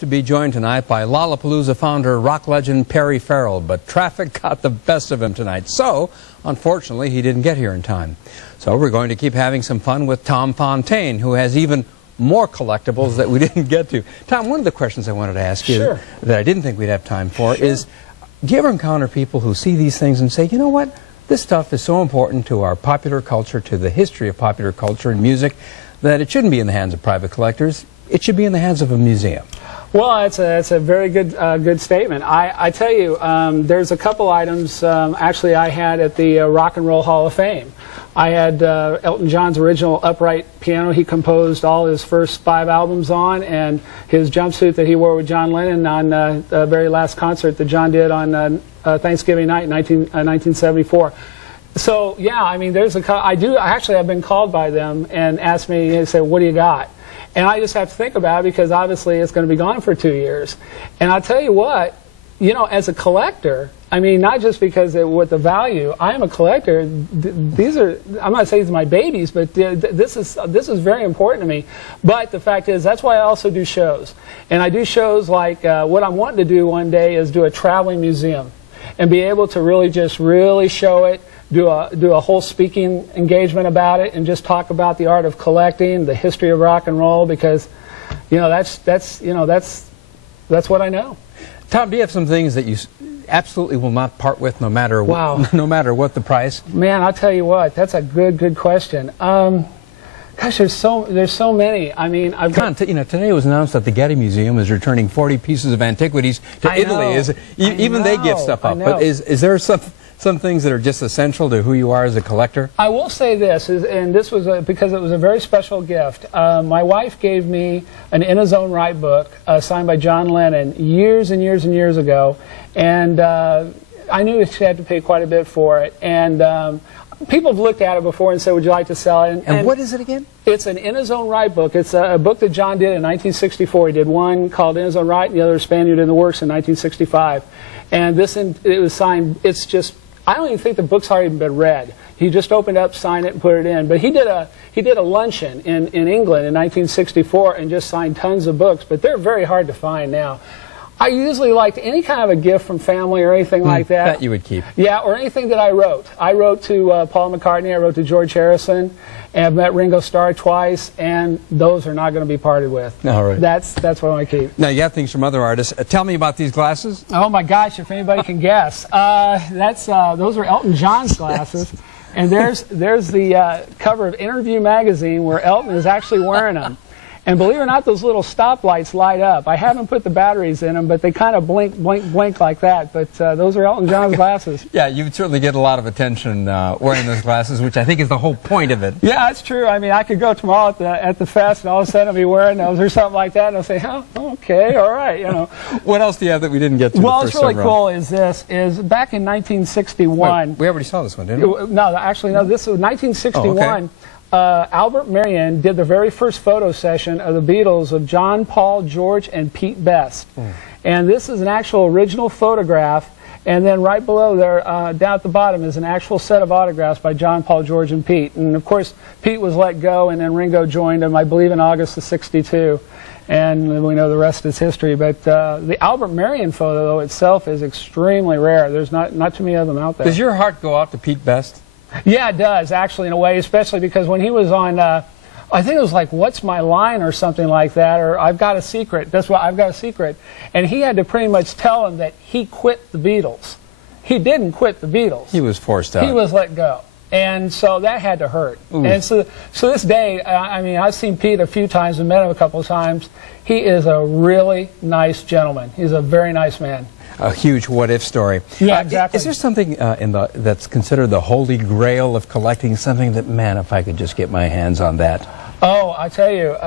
To be joined tonight by Lollapalooza founder, rock legend Perry Farrell, but traffic got the best of him tonight. So, unfortunately, he didn't get here in time. So we're going to keep having some fun with Tom Fontaine, who has even more collectibles that we didn't get to. Tom, one of the questions I wanted to ask you that I didn't think we'd have time for is, do you ever encounter people who see these things and say, you know what, this stuff is so important to our popular culture, to the history of popular culture and music, that it shouldn't be in the hands of private collectors, it should be in the hands of a museum? Well, it's a very good statement. I tell you, there's a couple items actually I had at the Rock and Roll Hall of Fame. I had Elton John's original upright piano he composed all his first 5 albums on, and his jumpsuit that he wore with John Lennon on the very last concert that John did on Thanksgiving night in 1974. So yeah, I mean, there's I actually have been called by them and asked me, they say, what do you got? And I just have to think about it because obviously it's going to be gone for 2 years. And I'll tell you what, you know, as a collector, I mean, not just because with the value, I am a collector. These are, I'm not saying these are my babies, but this is very important to me. But the fact is, that's why I also do shows. And I do shows like, what I'm wanting to do one day is do a traveling museum and be able to really just show it. Do a whole speaking engagement about it and just talk about the art of collecting, the history of rock and roll, because you know that's what I know. Tom, do you have some things that you absolutely will not part with, no matter no matter what the price? Man, I'll tell you what, that's a good question. Gosh, there's so many. I mean, you know, today it was announced that the Getty Museum is returning 40 pieces of antiquities to Italy. Even they give stuff up. But is there some things that are just essential to who you are as a collector? I will say this, and this was because it was a very special gift. My wife gave me an In His Own Right book signed by John Lennon years and years and years ago, and I knew she had to pay quite a bit for it. And people have looked at it before and said, would you like to sell it? And what is it again? It's an In His Own Right book. It's a book that John did in 1964. He did one called In His Own Right and the other Spaniard in the Works in 1965. And it was signed, it's just, I don't even think the book's already been read. He just opened up, signed it, and put it in. But he did a luncheon in England in 1964 and just signed tons of books, but they're very hard to find now. I usually liked any kind of a gift from family or anything like that. That you would keep. Yeah, or anything that I wrote. I wrote to Paul McCartney, I wrote to George Harrison, and I've met Ringo Starr twice, and those are not going to be parted with. All right. That's what I want to keep. Now, you have things from other artists. Tell me about these glasses. Oh my gosh, if anybody can guess. Those are Elton John's glasses. Yes. And there's the cover of Interview magazine where Elton is actually wearing them. And believe it or not, those little stoplights light up. I haven't put the batteries in them, but they kind of blink like that. But those are Elton John's glasses. Yeah, you would certainly get a lot of attention wearing those glasses, which I think is the whole point of it. Yeah, that's true. I mean, I could go tomorrow at the fest, and all of a sudden I'll be wearing those or something like that, and I'll say, oh, okay, all right, you know. What else do you have that we didn't get to? Well, what's really cool is back in 1961. Wait, we already saw this one, didn't we? No, actually, no. This was 1961. Oh, okay. Albert Marion did the very first photo session of the Beatles of John, Paul, George, and Pete Best. And this is an actual original photograph. And then right below there, down at the bottom, is an actual set of autographs by John, Paul, George, and Pete. And of course, Pete was let go, and then Ringo joined him, I believe, in August of '62. And we know the rest is history. But the Albert Marion photo, though, itself is extremely rare. There's not too many of them out there. Does your heart go out to Pete Best? Yeah, it does, actually, in a way, especially because when he was on, I think it was like, What's My Line or something like that, or I've Got a Secret. That's what, I've Got a Secret. And he had to pretty much tell him that he quit the Beatles. He didn't quit the Beatles. He was forced out. He was let go. And so that had to hurt. Ooh. And so this day, I mean, I've seen Pete a few times and met him a couple of times. He is a really nice gentleman. He's a very nice man. A huge what-if story. Yeah, exactly. Is there something that's considered the holy grail of collecting, something that, man, if I could just get my hands on that? Oh, I tell you,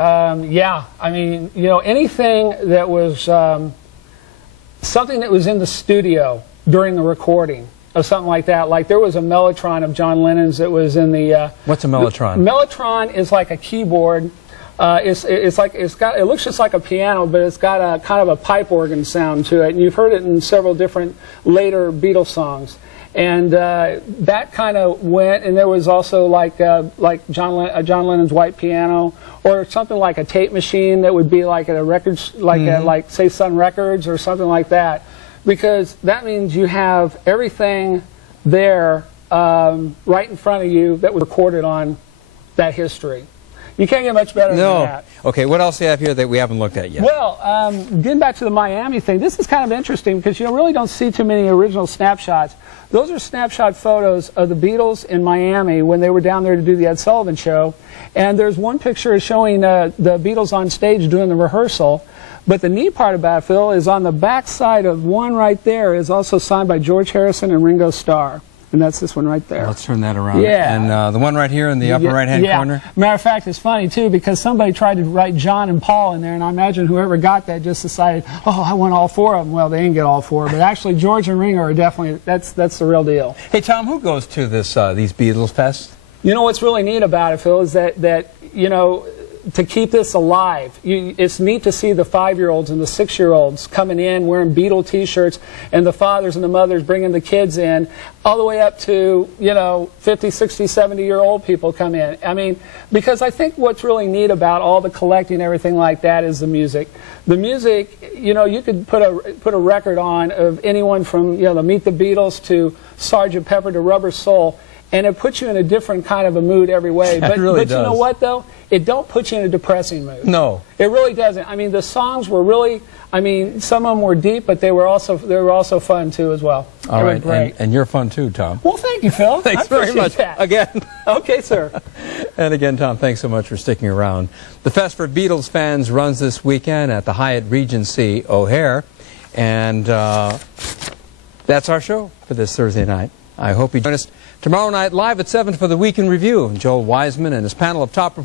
yeah. I mean, you know, anything that was something that was in the studio during the recording of something like that. Like there was a Mellotron of John Lennon's that was in the... What's a Mellotron? Mellotron is like a keyboard It looks just like a piano, but it's got a kind of a pipe organ sound to it, and you've heard it in several different later Beatles songs. And that kind of went, and there was also like John Lennon's white piano, or something like a tape machine that would be like at a records, like say Sun Records or something like that, because that means you have everything there right in front of you that was recorded on that history. You can't get much better than that. Okay, what else do you have here that we haven't looked at yet? Well, getting back to the Miami thing, this is kind of interesting because you really don't see too many original snapshots. Those are snapshot photos of the Beatles in Miami when they were down there to do the Ed Sullivan Show. And there's one picture showing the Beatles on stage doing the rehearsal. But the neat part about it, Phil, is on the back side of one right there is also signed by George Harrison and Ringo Starr. And that's this one right there. Let's turn that around. Yeah. And the one right here in the upper right-hand corner? Matter of fact, it's funny, too, because somebody tried to write John and Paul in there, and I imagine whoever got that just decided, oh, I want all four of them. Well, they didn't get all four. But actually, George and Ringo are definitely, that's the real deal. Hey, Tom, who goes to this these Beatles Fests? You know what's really neat about it, Phil, is that you know, to keep this alive, it's neat to see the 5-year-olds and the 6-year-olds coming in wearing Beatle T-shirts, and the fathers and the mothers bringing the kids in, all the way up to, you know, 50, 60, 70-year-old people come in. I mean, because I think what's really neat about all the collecting and everything like that is the music. The music, you know, you could put a record on of anyone from, you know, the Meet the Beatles to Sgt. Pepper to Rubber Soul, and it puts you in a different kind of a mood every way. But you know what, though? It don't put you in a depressing mood. No. It really doesn't. I mean, the songs were really, I mean, some of them were deep, but they were also fun, too, as well. All right, and you're fun, too, Tom. Well, thank you, Phil. Thanks very much. That. Again. Okay, sir. And again, Tom, thanks so much for sticking around. The Fest for Beatles Fans runs this weekend at the Hyatt Regency O'Hare. And that's our show for this Thursday night. I hope you join us tomorrow night live at 7 for the Week in Review. Joel Wiseman and his panel of top